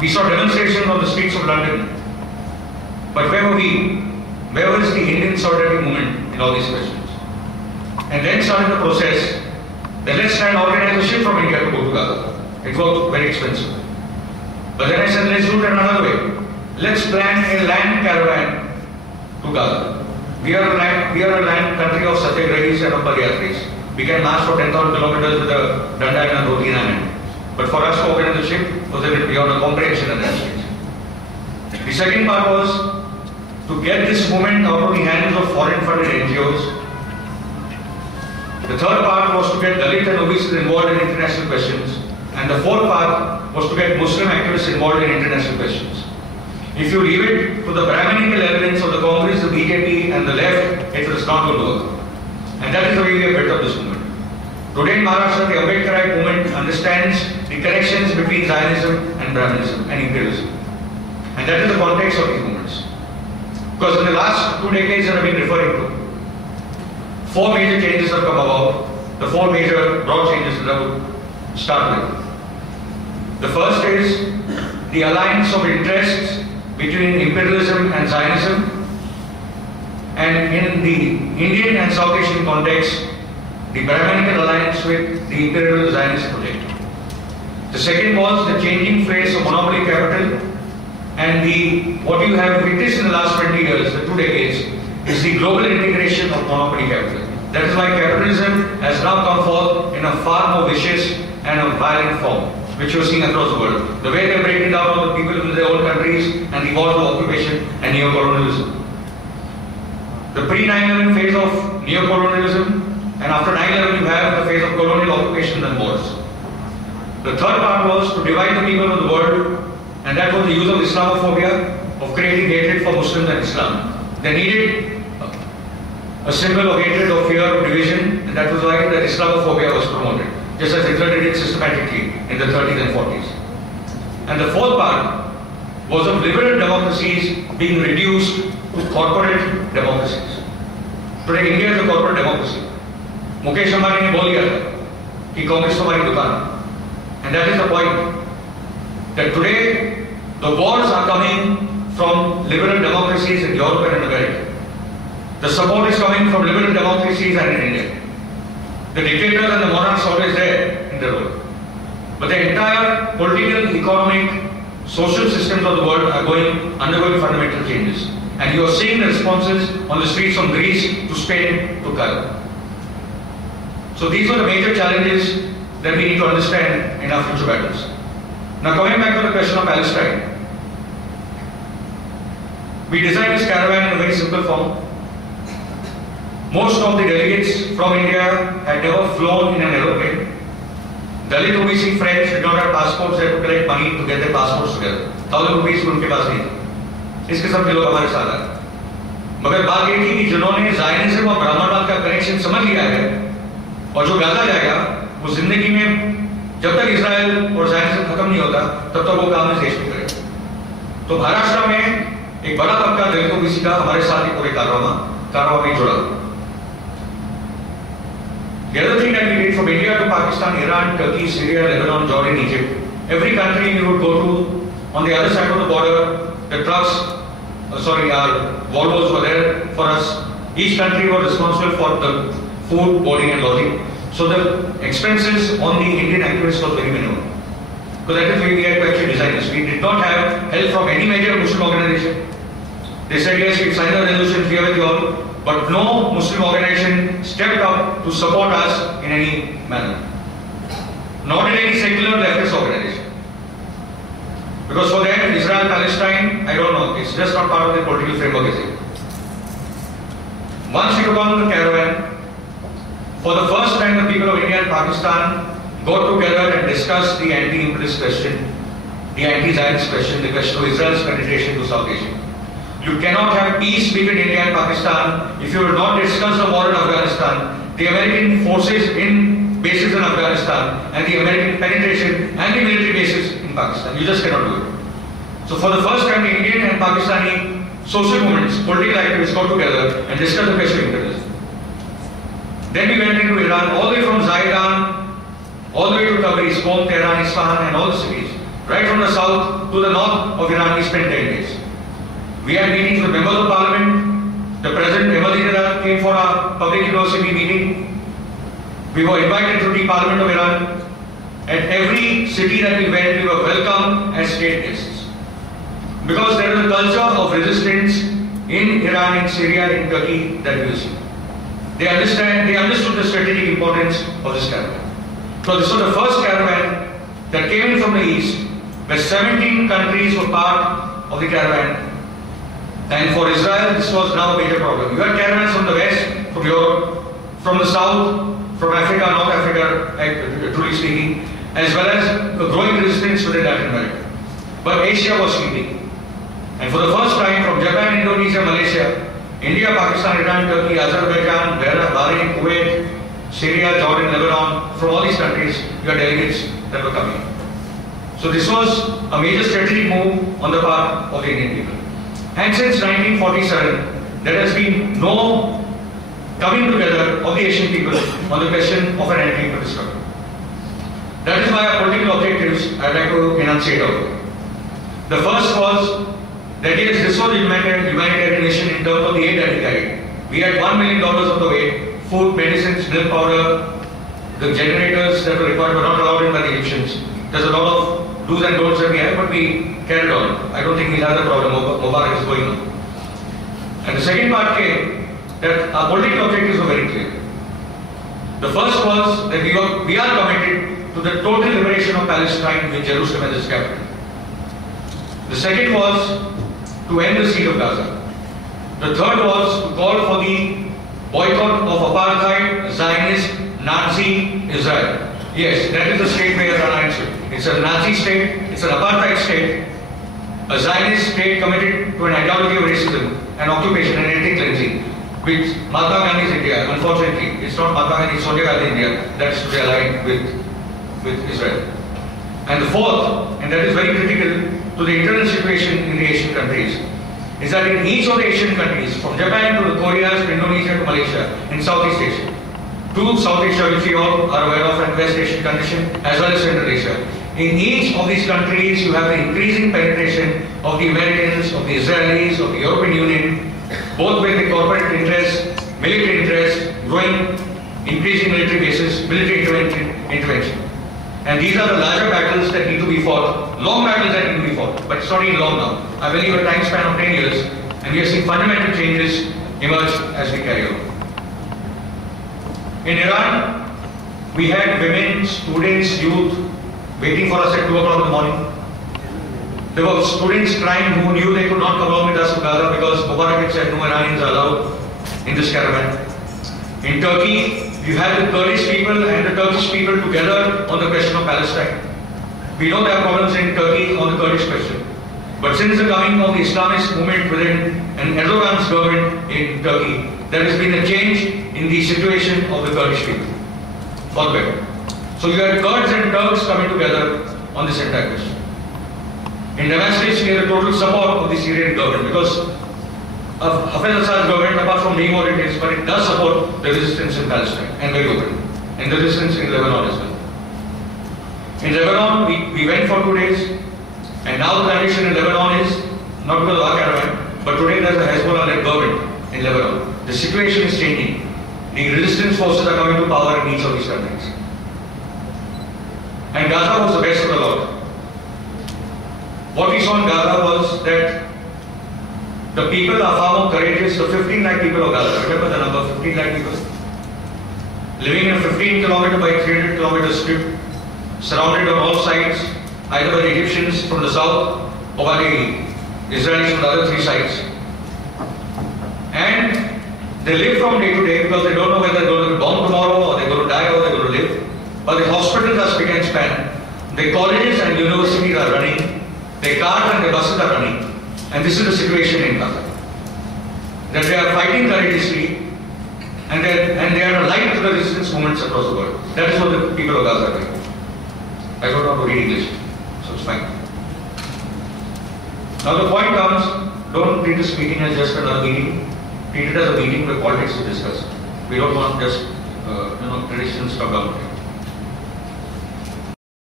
We saw demonstrations on the streets of London. But where were we? Where was the Indian solidarity movement in all these questions? And then started the process that let's try and organize a ship from India to go to Gaza. It worked very expensive. But then I said, let's do it another way. Let's plan a land caravan to Gaza. We are a land country of Satyagrahis and of Padyatris. We can march for 10,000 kilometers with a danda and a dhoti in hand. But for us to organize the ship was a bit beyond our comprehension at that stage. The second part was to get this movement out of the hands of foreign-funded NGOs. The third part was to get Dalit and OBCs involved in international questions. And the fourth part was to get Muslim activists involved in international questions. If you leave it to the Brahminical elements of the Congress, the BJP and the left, it is not going to work. And that is the way we have built up this movement. Today in Maharashtra, the Ambedkarite movement understands the connections between Zionism and Brahminism and imperialism. And that is the context of these movements. Because in the last 2 decades that I've been referring to, 4 major changes have come about. The 4 major broad changes that I would start with. The first is the alliance of interests between imperialism and Zionism. And in the Indian and South Asian context, the Brahminical alliance with the imperial Zionist project. The second was the changing face of monopoly capital, and what you have witnessed in the last 20 years, the 2 decades, is the global integration of monopoly capital. That is why capitalism has now come forth in a far more vicious and a violent form, which you are seeing across the world. The way they are breaking down all the people in their own countries and the wars of occupation and neo-colonialism. The pre-9/11 phase of neo-colonialism, and after 9/11 you have the phase of colonial occupation and wars. The third part was to divide the people of the world, and that was the use of Islamophobia, of creating hatred for Muslims and Islam. They needed a symbol of hatred, of fear, of division, and that was why that Islamophobia was promoted, just as Hitler did it systematically in the 30s and 40s. And the fourth part was of liberal democracies being reduced to corporate democracies. Today India is a corporate democracy. Mukesh Ambani ने बोल दिया था कि कांग्रेस हमारी दुकान है. And that is the point. That today the wars are coming from liberal democracies in Europe and in America. The support is coming from liberal democracies and in India. The dictators and the monarchs are always there in the world. But the entire political, economic, social systems of the world are undergoing fundamental changes. And you are seeing the responses on the streets from Greece to Spain to Caravan. So these are the major challenges that we need to understand in our future battles. Now coming back to the question of Palestine. We designed this caravan in a very simple form. Most of the delegates from India had never flown in an aeroplane. Dalit OBC friends did not have passports, they had to collect money to get their passports together. 1,000 rupees उनके पास नहीं था. इस किस्म के लोग हमारे साथ आए. मगर बात ये थी कि जिन्होंने ज़ायनिज़्म और ब्राह्मणवाद का कनेक्शन समझ लिया है और जो गाजा जाएगा वो जिंदगी में जब तक इजराइल और ज़ायनिज़्म खत्म नहीं होता तब तक वो काम इस देश में करेगा. तो महाराष्ट्र में एक बड़ा तबका दलित ओबीसी का हमारे साथ ही पूरे कारवां में जुड़ा. The other thing that we did from India to Pakistan, Iran, Turkey, Syria, Lebanon, Jordan, Egypt, every country we would go to, on the other side of the border, the trucks, our Volvos were there for us. Each country was responsible for the food, boarding and lodging. So the expenses on the Indian activists was very minimal. Because that is why we had to actually design this. We did not have help from any major Muslim organization. They said, yes, we signed the resolution, we are with you all. But no Muslim organization stepped up to support us in any manner. Not in any secular leftist organization. Because for them, Israel, Palestine, I don't know, it's just not part of the political framework, is it? Once we took on the caravan, for the first time the people of India and Pakistan got together and discussed the anti-imperialist question, the anti-Zionist question, the question of Israel's penetration to South Asia. You cannot have peace between India and Pakistan if you will not discuss the war in Afghanistan, the American forces in bases in Afghanistan, and the American penetration and the military bases in Pakistan. You just cannot do it. So for the first time, the Indian and Pakistani social movements, political activists got together and discussed the question of imperialism. Then we went into Iran, all the way from Zaidan, all the way to Tabriz, Qom, Tehran, Isfahan, and all the cities, right from the south to the north of Iran. We spent 10 days. We had meetings with members of parliament. The President Ahmadinejad came for our public university meeting. We were invited to the Parliament of Iran. At every city that we went, we were welcome as state guests. Because there is a culture of resistance in Iran, in Syria, in Turkey that we see. They understood the strategic importance of this caravan. So this was the first caravan that came in from the east, where 17 countries were part of the caravan. And for Israel, this was now a major problem. You had caravans from the west, from Europe, from the south, from Africa, North Africa, truly speaking, as well as a growing resistance within Latin America. But Asia was sleeping. And for the first time, from Japan, Indonesia, Malaysia, India, Pakistan, Iran, Turkey, Azerbaijan, Bahrain, Kuwait, Syria, Jordan, Lebanon, from all these countries, you had delegates that were coming. So this was a major strategic move on the part of the Indian people. And since 1947, there has been no coming together of the Asian people on the question of an entry into this struggle. That is why our political objectives, I'd like to enunciate out. The first was that yes, this was a humanitarian mission in terms of the aid that we carried. We had $1 million of the aid, food, medicines, milk powder, the generators that were required were not allowed in by the Egyptians. There's a lot of do's and don'ts that we have, but we carried on. I don't think we'll have the problem. Mubarak is going on. And the second part came that our political objectives were very clear. The first was that we are committed to the total liberation of Palestine with Jerusalem as its capital. The second was to end the siege of Gaza. The third was to call for the boycott of apartheid, Zionist, Nazi Israel. Yes, that is the state where Iran is. It's a Nazi state, it's an apartheid state, a Zionist state committed to an ideology of racism and occupation and ethnic cleansing, which Mahatma Gandhi's India, unfortunately, it's not Mahatma Gandhi, it's Sonia India, that's to be aligned with Israel. And the fourth, and that is very critical to the internal situation in the Asian countries, is that in each of the Asian countries, from Japan to the Koreas to Indonesia to Malaysia, in Southeast Asia, to South Asia, which we all are aware of, and West Asian condition, as well as Central Asia. In each of these countries, you have the increasing penetration of the Americans, of the Israelis, of the European Union, both with the corporate interests, military interests, growing, increasing military bases, military intervention. And these are the larger battles that need to be fought, long battles that need to be fought, but it's not even long now. I believe a time span of 10 years, and we are seeing fundamental changes emerge as we carry on. In Iran, we had women, students, youth waiting for us at 2 o'clock in the morning. There were students crying who knew they could not come along with us to Gaza because Mubarak had said no Iranians are allowed in this caravan. In Turkey, we've had the Kurdish people and the Turkish people together on the question of Palestine. We know there are problems in Turkey on the Kurdish question. But since the coming of the Islamist movement within and Erdogan's government in Turkey, there has been a change in the situation of the Kurdish people, for the better. So you had Kurds and Turks coming together on this entire question. In Damascus, we had the total support of the Syrian government because of Hafez Assad's government, apart from being what it is, but it does support the resistance in Palestine and very open, and the resistance in Lebanon as well. In Lebanon, we went for 2 days, and now the condition in Lebanon is not because of our caravan, but today there's a Hezbollah-led government in Lebanon. The situation is changing. The resistance forces are coming to power in each of these countries. And Gaza was the best of the lot. What we saw in Gaza was that the people are far more courageous. The 15 lakh people of Gaza, remember the number, 15 lakh people, living in a 15 kilometer by 300 kilometer strip, surrounded on all sides, either by the Egyptians from the south or by the Israelis from the other 3 sides. And they live from day to day because they don't know whether they're going to be born tomorrow or they're going to die or they're going to live. But the hospitals are spick and span. The colleges and universities are running. The cars and the buses are running. And this is the situation in Gaza. That they are fighting courageously and they are a light to the resistance movements across the world. That is what the people of Gaza are doing. I don't know how to read English, so it's fine. Now the point comes, don't treat this meeting as just another meeting. Treat it as a meeting where politics is discussed. We don't want just traditional stuff out.